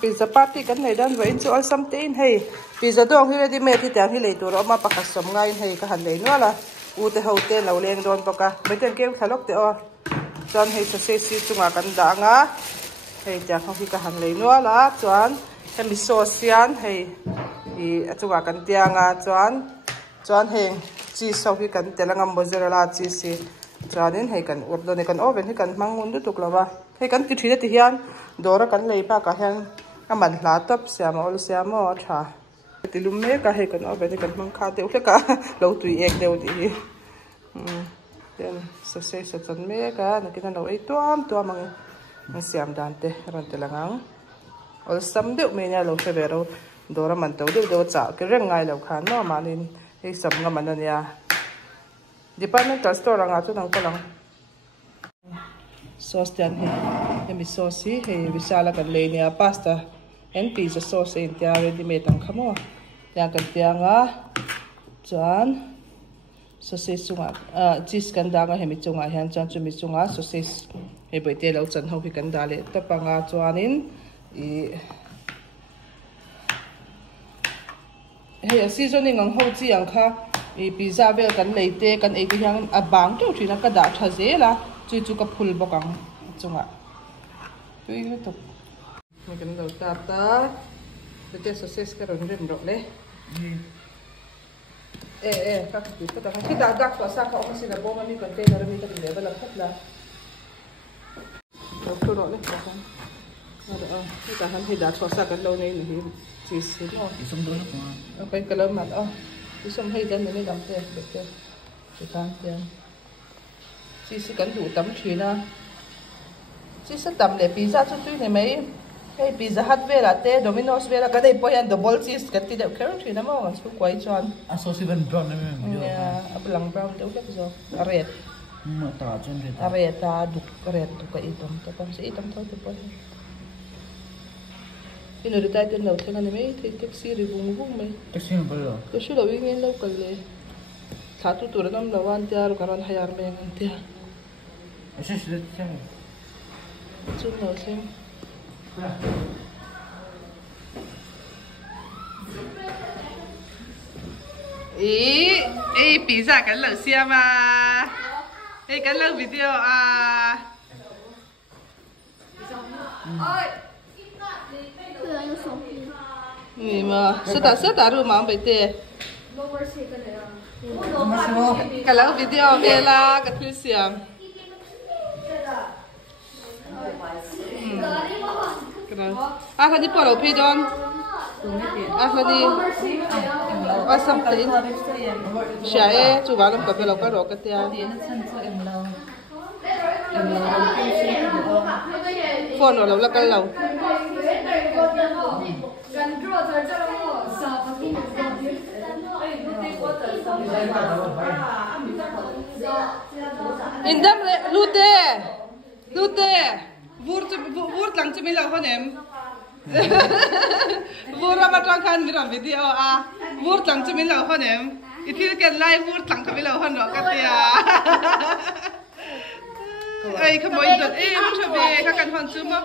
pizza party kan nei dan vein chu al something hei pizza dong hi ready made hi tang hi leitur ma pakhat som ngai hei ka han nei no la u te hote lo leng don poka beten kem thalok te o chuan hei sa se si chunga kan da nga hei tang ho hi ka han lei no la chuan hemi sauce yan hei I chunga kan tianga chuan hei chi so hi kan telangam mozzarella cheese si chuanin hei kan urdo ne kan oven hi kan mangun du tuk lawa hei kan ti thina ti hian dora kan lei pa ka hian aman hla top siam ol siam o tha ti lum me ka hei kan oven hi kan mang kha deuh hle ka lo tui ek deuh ti then sa se sa chan me ka nakin lo ei tuam ang siam dan te ran te langang ol sam deuh me nya lo fevero dora man to deuh cha ke reng ngai lo khan no manin hei sam nga man ania departmental store anga chu nang kolang sauce tian he mi sauce he visala kan le nia pasta and pizza sauce in tia ready made ang khamo tia kan tianga chuan sausage chunga cheese kan danga he mi chunga hian chuan chu mi chunga sausage he boite lo chan ho hi kan dale tapanga chuanin I hey seasoning ang ho chi ang kha I pizza vel kan leite kan ei ti hian abang tu thina ka da tha zela chu ka phul bokang chunga tui le to mi kan lo ta te sausage ka ron rem ro le ka ti ka ta ki da dak wa sa ka o si na bo mi container mi ka ti le bala phatla to ro le ka ki ta han hi da so sa kan lo nei ni cheese no isum do na okay kalam mat isum hay dan ni dam te bete kan tian cheese kan du tam thina cheese tam le pizza chu tui ne mai hey pizza hut vela te domino's vela ka dei poyan double cheese ka ti de kher thina mo su kwai chuan sauce even brown ne me ya ablang brown te ke zo red ma ta chen red ta du red tu ka itom ta pam se itom thau te poyan ino de tai ten lo thena ne mai thei taxi ri bung mai taxi no ba to shu lo wi ngen lo kal le tha tu tur nam lawan tia ro karon hayar me ngan tia ase se chen chu no sem pizza kan lo sia ma kan lo video oi ni ma seta ru ma bai te kalau video vela ka thil siam khadi polo phi don khadi asam tin shae chu ba lam ka pelo ka ro ka tia phone lo la kal lo indam lute vur lang chumi lo honem vura ma tang khan miram video vur lang chumi lo honem ithil ken lai vur lang ka lo hon ro ka tia ai khmoi dot mo chabe ka kan hon chu ma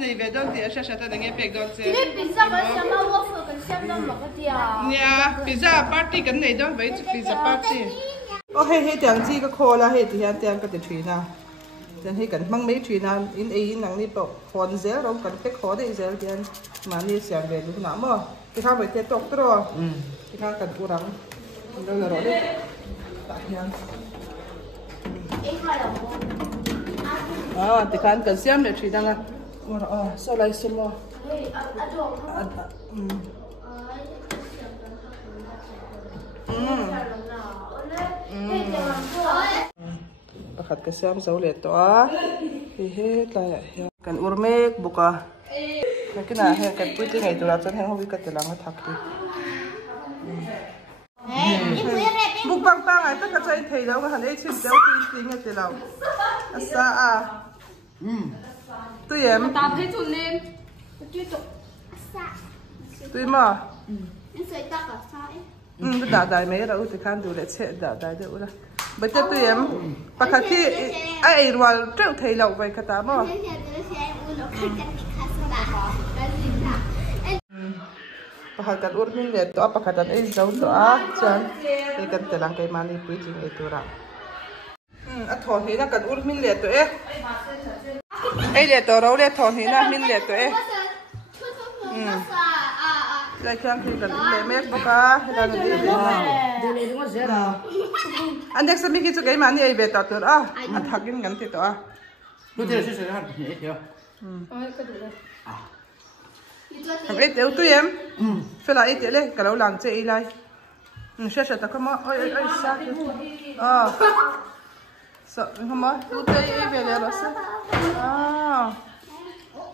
nei ve don ti sha ta nge pek don che ni pizza kan siam waffle kan siam dam lo ka tia nya pizza party kan nei don ve pizza party o he tiang ji ka khola he ti hian tiang ka ti thina ten he kan mang mei thina in nang ni po khon zel ro kan pe kho dei zel tian ma ni siam ve lu na mo ti kha ve te tok tro ti kha kan urang lo la ro de ta hian ti khan kan siam le thina nga so lai sumo pakhat ka siam zo le to he tla ya kan urmek buka nakina he kan puti ngai tura chan hang hobi ka telang thak ti buk bang bang ai ta ka chai thei lo ka han ei chin chau ti ting a te lo asa tui em ta thấy chun lên tui to sa tui ma ni sai ta ka sa đã đại mấy đâu thì khăn đủ để chết đã đại được rồi bây giờ tụi em bác khát thì ai rồi trâu thấy lâu vậy cả ta mà pakhat kan urmin le to pakhat an ei zo to a chan ei kan telang kai mani preaching ei tura a thon hi na kan urmin le to ei le to ro le thon hi na min le to lại khang thì cần lấy mét bóc cá là cái gì anh đẹp xem mình cái cái màn này về tao tưởng anh thắc cái ngắn thì tao lúc đấy sẽ hát gì thế thằng ấy tiểu tụi em phải là ấy tiểu đấy cái lâu làm chơi lại sẽ tao không ơi ơi sao sợ không mất tụi ấy về là sao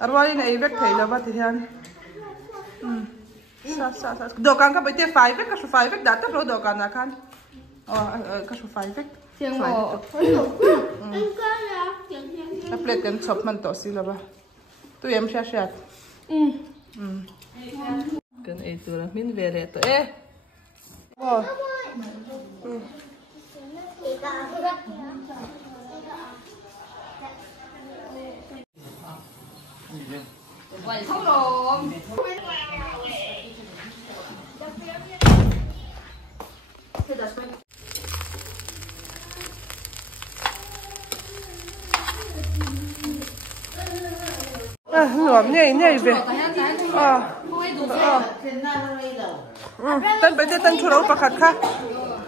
arwari này về thấy là bắt thì anh sa dokan ka bete 5 vek ka 5 vek data ro dokan na kan ka 5 vek tiếng ngộ ka plate kan chop man to sila ba tu em sha sha kan ei tu la min vele to vậy không rồi ngọm nhảy về tân bây giờ tân thu đâu pakhat kha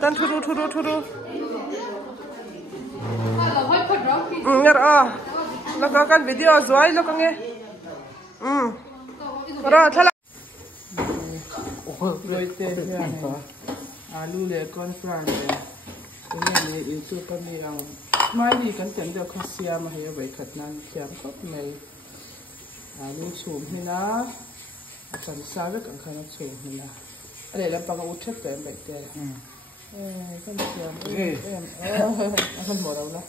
tân thu nhớ là có cái video rồi là có nghe rồi thôi rồi thế alu le con fran le cái này in su con này ang mai đi kan chẳng được khsia mà hay vậy khát nan khiam khóc này alu chùm hay na phần sa rất càng khăn chùm hay na ở đây là bằng út chất em vậy thế con khiam em không bỏ đâu đó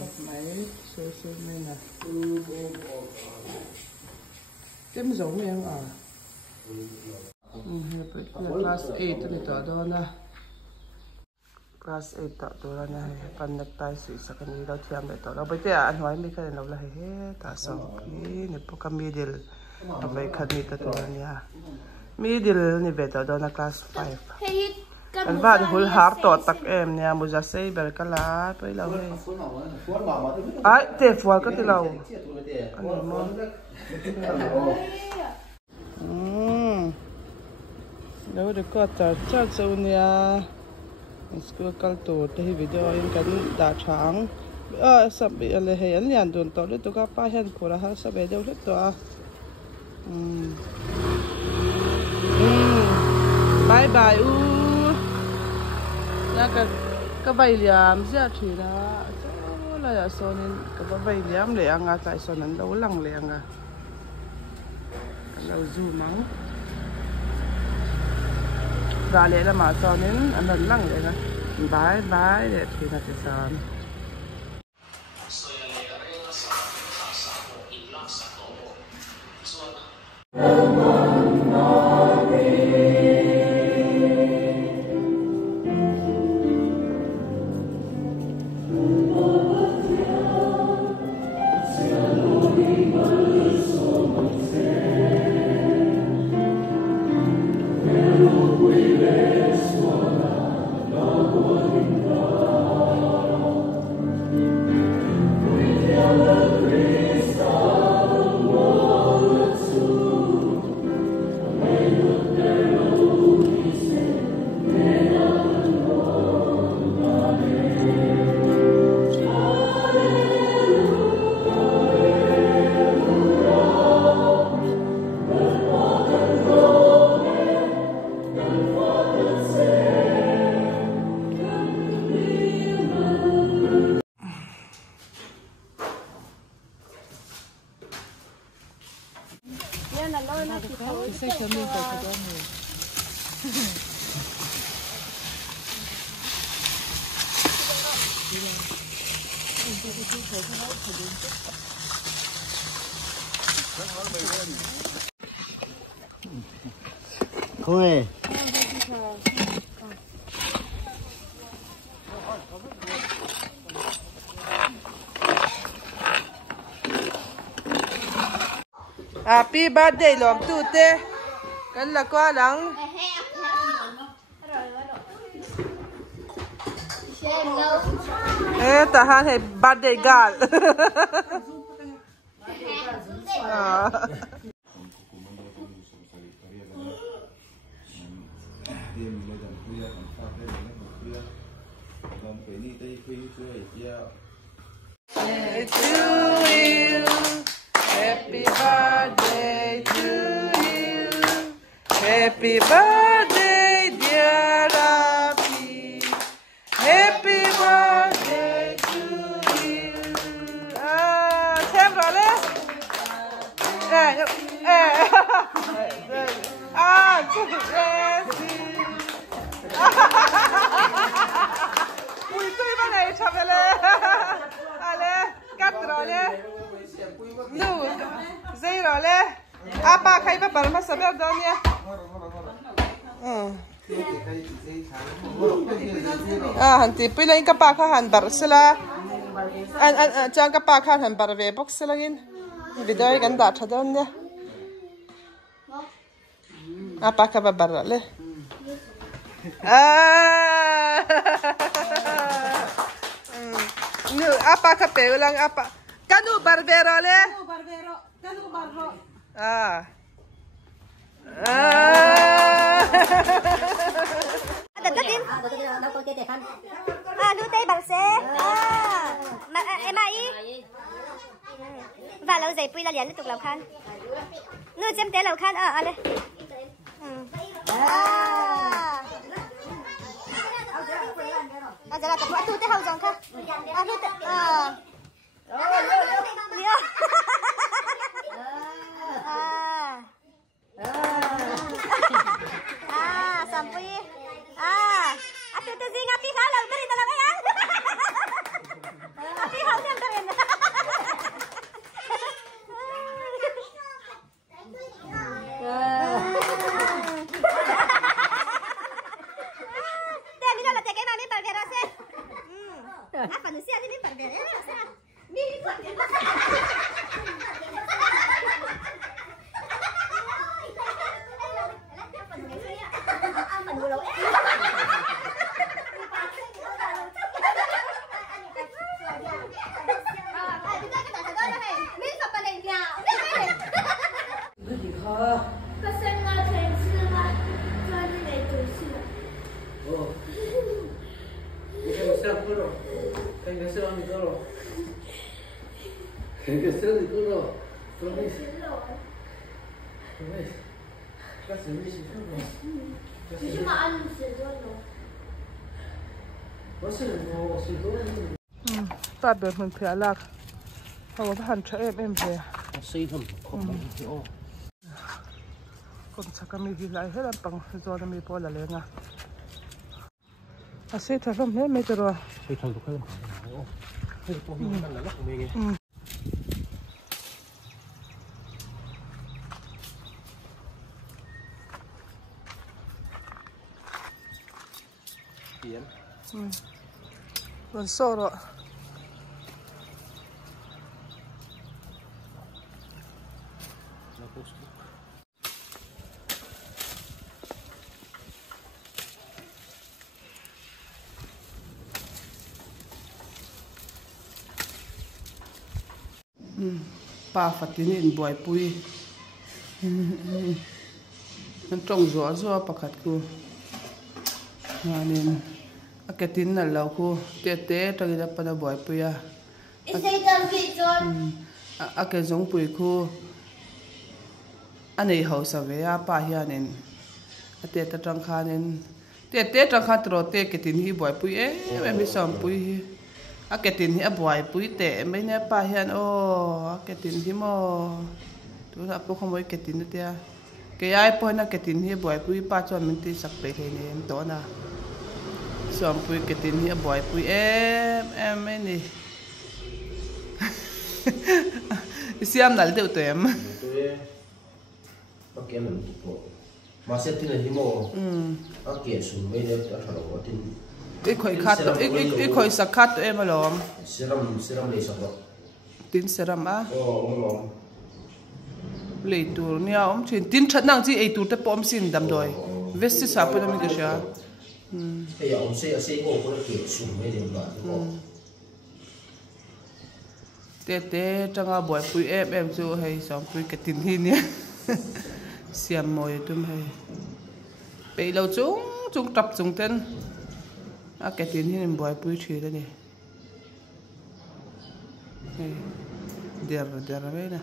khóc máy sôi này nè cái giống em class 8 ni to do na class 8 to do na pan nak tai si sa kani lo thiam le to lo bete an hoi mi khan lo la he ta so ki ni po ka middle to mai khan ni ta to nia middle ni be to do na class 5 an ba hul har to tak em nia mu ja sei ber kala poi lo he ai te fual ka ti lo ani mo đâu được có chợ châu nia school culture thì video in cái đã sáng sắp bị là hay anh nhận tuần tới tụi các ba hen của là hết sắp bị đâu hết rồi bye bye nha cái bài liam giờ thì là số nên cái bài liam để ăn tại số nên đâu lằng lẹ à lâu du mắng ra lẽ là mà cho nên anh lần lăng vậy nè bái để thì là cái sàn thôi Happy birthday lom tu te Kan là qua lắng. Ê, ta han hay birthday girl. To you, happy birthday to you, happy birthday dear Rafi, happy birthday to you. Xem rồi đấy. Ui tôi bên này chậm lên. Cắt rồi lên. Nu, dây rồi lên. Apa khai bà bảo mà sao biết đâu nhé. Han ti pila in kapa kha han bar sela. An chang kapa kha han bar ve box selagin. Video kan da thadon nhé. Apa ka bar le. Nu apa ka pe ulang apa. Kanu barbero le. Kanu barbero. Đu tay bằng xe. Mà em ai? Và lâu giày pui là liền tục lầu khăn. Nu chém té lầu khăn ở đây. Giờ là tập võ tu tới hậu dòng khăn. Sampai tu sih ngapi kalau beri dalam ayam. Ngapi hal yang keren. Dia mina lah tekai mami berbeda sih. Apa nusia ni berbeda? Mimi berbeda. Ta được mình phải lạc, họ có hẳn cho em về. Xây thầm, không bằng thì ô. Còn chắc là mình lại hết làm bằng do là mình bỏ là lên à. Xây thật không hết mấy rồi. Xây thầm được không? Ô, xây thầm không là lắc của mình nghe. Vẫn sâu rồi. Pa phát in bồi pui. Nó trồng gió pakhat ku. Nên cái tin là lâu cô té trong cái phần bồi pui à. Cái giống pui cô anh ấy hậu sao vậy à pa hiền nên té trong kha nên té trong kha trò té cái tin hi bồi pui em biết sao pui cái tin hi bồi pui té mấy nè pa hiền cái tin hi mo tôi đã không mới cái tin nữa cái ai po na cái tin hi bồi pui pa cho mình tí sắp bể thế này em to na xong pui cái tin hi bồi pui em mấy nè xem là tiêu tụi em cái mình mà sẽ tin là gì mồ cái súng mấy đứa đã thằng nó tin ít khơi khát ít khơi sạc khát tụi em mà lòm serum lấy sạc đó tin serum á mà lòm lấy tour nia om chin tin that nang chi ei tur te pom sin dam doi vest si sa pe mi ka sha bây giờ ông sẽ ngô có kiểu sùng mấy điểm đoạn te tanga boy pui em chu hei som pui ka tin hi nia siam moi tum hei pe lo chung tap chung ten a ka tin hi boy pui thi da ni hei der ve na